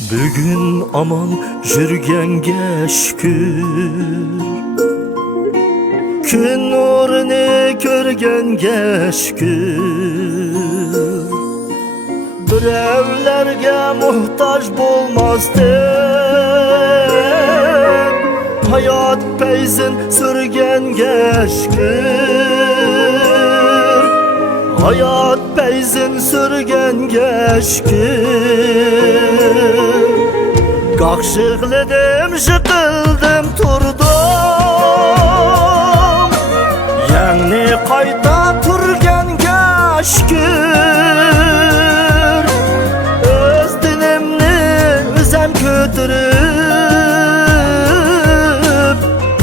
Bugün aman жүргенге şükür, Gün nurunu körgenge şükür. Birevlerge muhtaç bolmazdım, Hayat peyzin sürgenge şükür. Hayat peyzin sürgenge şükür. Qaqşıqladım, jıqıldım, turdum, Yani qayta turganga şükür. Öz dinimni özem kötürüp,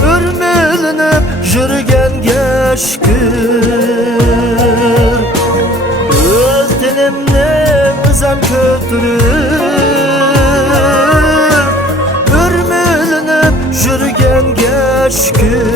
Ürmülünüp jürgenge şükür. Öz dinimni özem kötürüp, Ürmülünüp jürgenge şükür.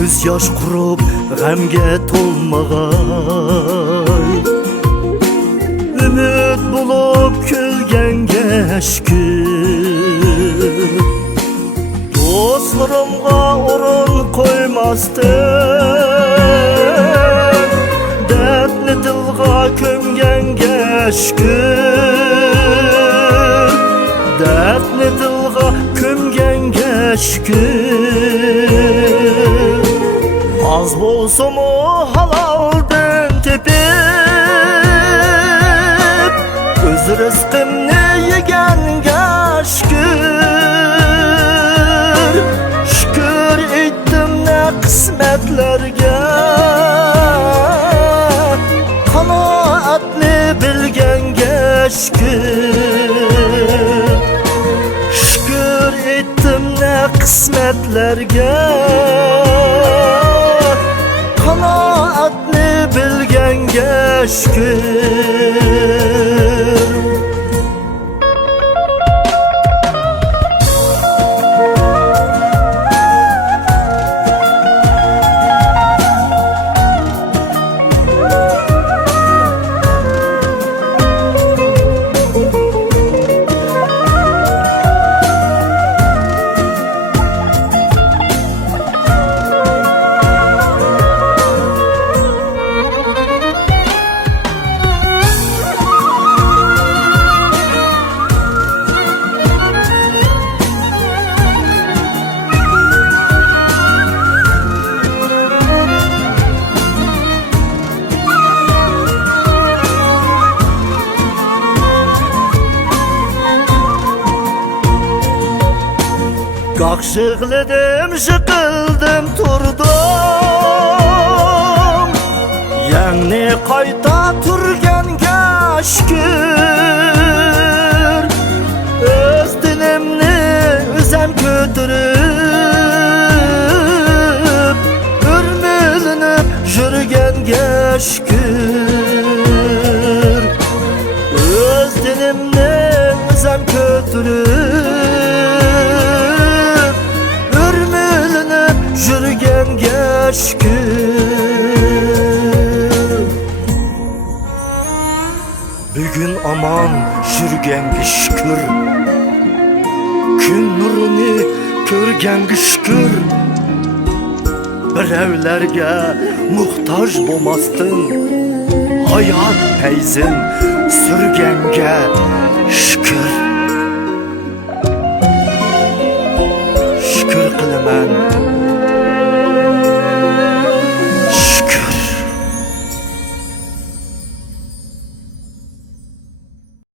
Göz yaş kurup g'amga to'lmag'ay, Ümit bulup kulganga şükür. Dostlarımga o'rin qo'ymasdim, Dardni dilga ko'mganga şükür. Dardni dilga ko'mganga şükür. Az bolsun o halaldan tepip, Öz rızkımni yeganga şükür. Şükür ettim ne kısmetlerge, Kanaatni bilganga şükür. Şükür ettim ne kısmetlerge, Kanaatni bilganga şükür. Qaqşıqladım, jıqıldım, turdum, Yani qayta turganga şükür. Öz dinimni özem kötürüp, Ürmülünüp jürgenge şükür. Öz dinimni özem kötürüp, Jürgenge şükür. Bugün aman jürgenge şükür, Gün nurunu körgenge şükür. Birevlerge muhtaç bolmasdın, Hayat peyzin sürgenge şükür.